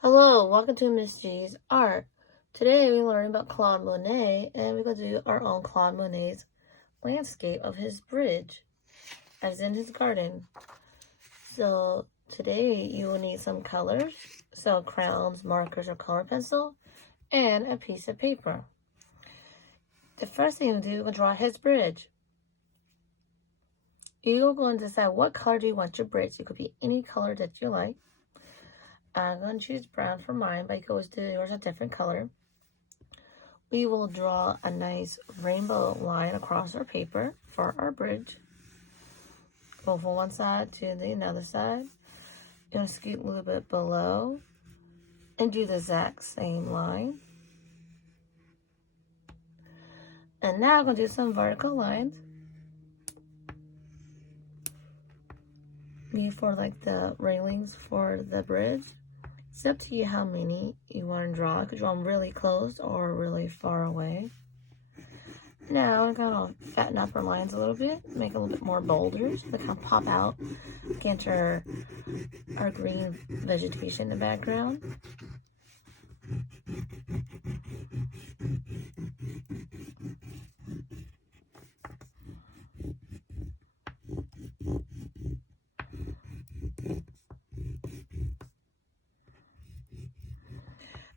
Hello, welcome to Miss G's Art. Today we learn about Claude Monet, and we're going to do our own Claude Monet's landscape of his bridge, as in his garden. So today you will need some colors, so crowns, markers, or color pencil, and a piece of paper. The first thing we'll do, we're going to draw his bridge. You're going to decide what color do you want your bridge. It could be any color that you like. I'm going to choose brown for mine, but you can always do yours a different color. We will draw a nice rainbow line across our paper for our bridge. Go from one side to the other side. You're going to scoot a little bit below and do the exact same line. And now I'm going to do some vertical lines. For like the railings for the bridge. It's up to you how many you want to draw. You could draw them really close or really far away. Now I'm going to fatten up our lines a little bit, make a little bit more bolder so they kind of pop out against our green vegetation in the background.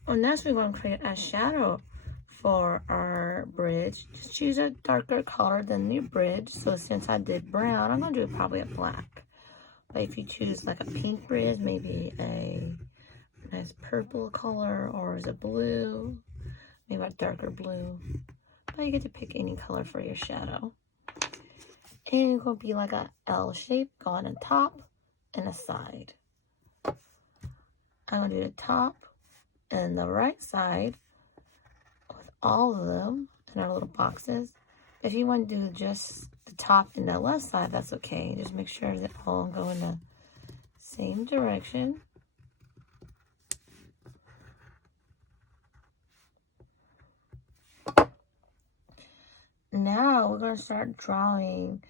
Next we're going to create a shadow for our bridge. Just choose a darker color than your bridge. So since I did brown, I'm going to do probably a black. But if you choose like a pink bridge, maybe a nice purple color, or is it blue? Maybe a darker blue. But you get to pick any color for your shadow. And it's going to be like a L shape going on top and a side. I'm going to do the top and the right side with all of them in our little boxes. If you want to do just the top and the left side, that's okay. Just make sure that all go in the same direction. Now we're going to start drawing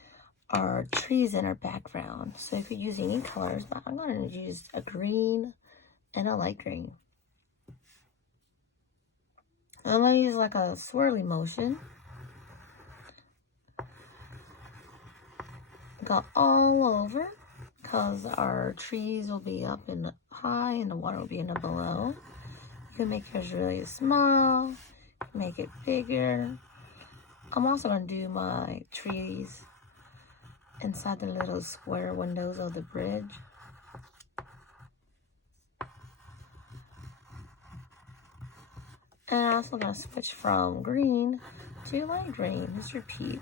our trees in our background. So if you're using any colors, but I'm going to use a green and a light green. I'm going to use like a swirly motion. Go all over because our trees will be up in the high and the water will be in the below. You can make yours really small, make it bigger. I'm also going to do my trees inside the little square windows of the bridge. And I'm also going to switch from green to light green. Just repeat.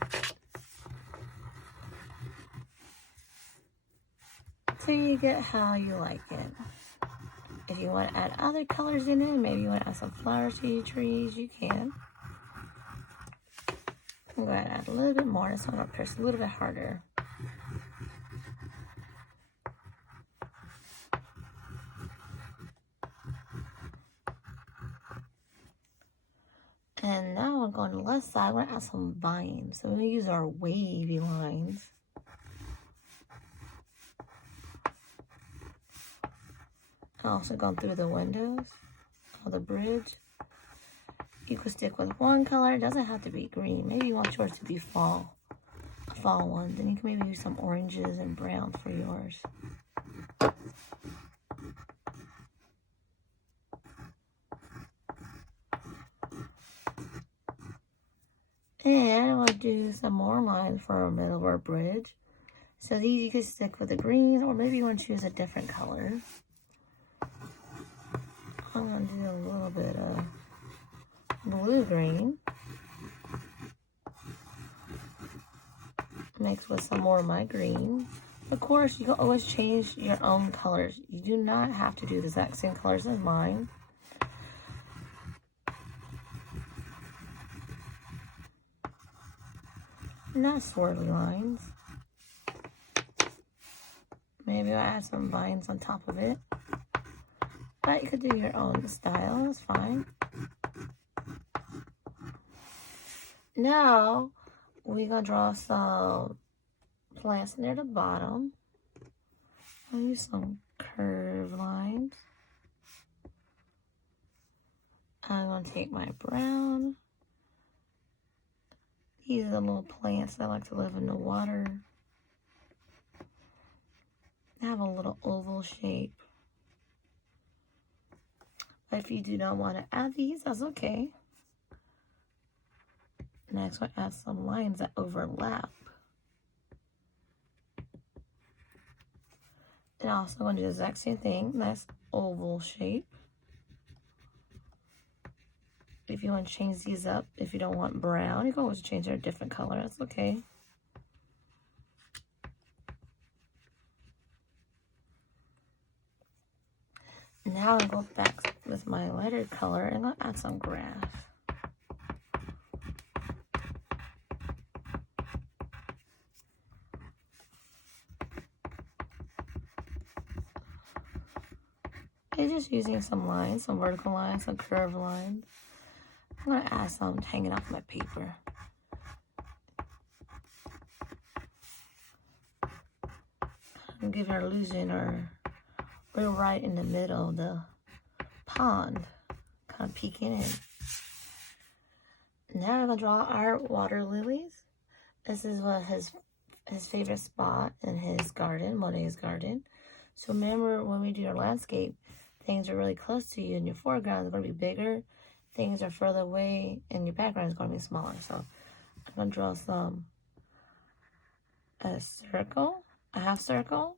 So you get how you like it. If you want to add other colors in it, maybe you want to add some flowers to your trees, you can. I'm going to add a little bit more. This one I'm going to press a little bit harder. And now I'm going to the left side. I want to add some vines. So we're going to use our wavy lines. I'm also going through the windows of the bridge. You could stick with one color. It doesn't have to be green. Maybe you want yours to be fall. A fall one. Then you can maybe use some oranges and browns for yours. And we'll do some more lines for our middle of our bridge. So these you can stick with the greens, or maybe you want to choose a different color. I'm going to do a little bit of blue-green. Mixed with some more of my green. Of course, you can always change your own colors. You do not have to do the exact same colors as mine. Not swirly lines. Maybe I'll add some vines on top of it. But you could do your own style, that's fine. Now, we're going to draw some plants near the bottom. I'll use some curved lines. going to take my brown. These are the little plants that like to live in the water. They have a little oval shape. But if you do not want to add these, that's okay. Next, we'll add some lines that overlap. And also going to do the exact same thing. Nice oval shape. If you want to change these up, if you don't want brown, you can always change it a different color. That's okay. Now I'll go back with my lighter color and I'll add some grass. I'm just using some lines, some vertical lines, some curved lines. I'm going to add some hanging off my paper. And give it an illusion or we're right in the middle of the pond, kind of peeking in. Now we're going to draw our water lilies. This is what his favorite spot in his garden, Monet's garden. So remember, when we do our landscape, things are really close to you and your foreground is going to be bigger. Things are further away and your background is going to be smaller. So I'm going to draw a circle, a half circle.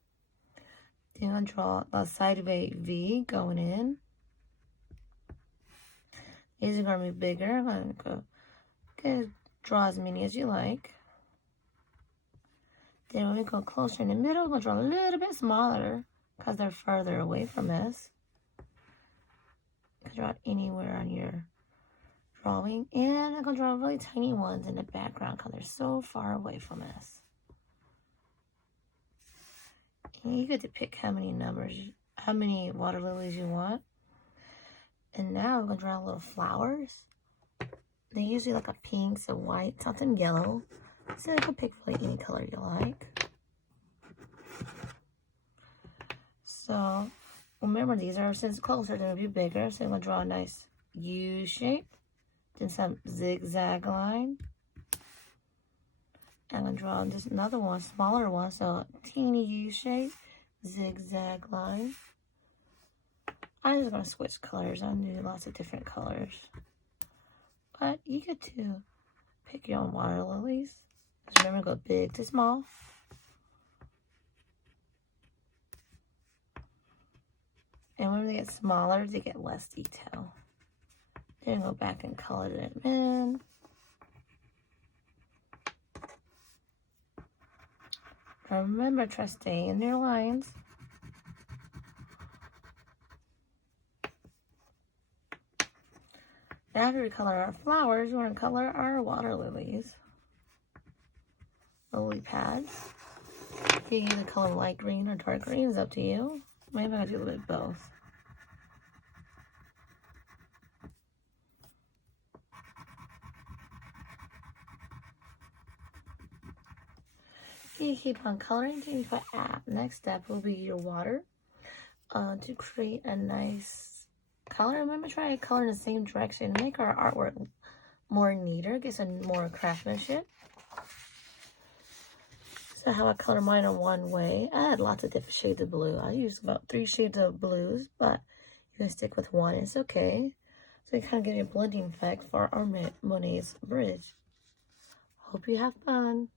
Then I'm going to draw a sideway V going in. These are going to be bigger. I'm going to draw as many as you like. Then when we go closer in the middle, we're going to draw a little bit smaller because they're further away from us. You can draw it anywhere on your drawing. And I'm going to draw really tiny ones in the background because they're so far away from us. And you get to pick how many water lilies you want. And now I'm going to draw little flowers. They're usually like a pink, some white, something yellow. So you can pick really any color you like. So remember, these are since closer, they're going to be bigger. So I'm going to draw a nice U shape. Then some zigzag line. I'm going to draw just another one, smaller one. So a teeny U shape, zigzag line. I'm just going to switch colors. I'm going to do lots of different colors. But you get to pick your own water lilies. Just remember, go big to small. And when they get smaller, they get less detail. Then go back and color them in. Remember, try staying in your lines. Now after we color our flowers, we're going to color our water lilies. Lily pads. You can either color light green or dark green, it's up to you. Maybe I'll do a little bit of both. You keep on coloring. You put next step will be your water to create a nice color. Remember, try to color in the same direction. Make our artwork more neater, get some more craftsmanship. So how I color mine in one way. I had lots of different shades of blue. I used about 3 shades of blues, but you can stick with one. It's okay. So it kind of gives you a blending effect for our Monet's bridge. Hope you have fun.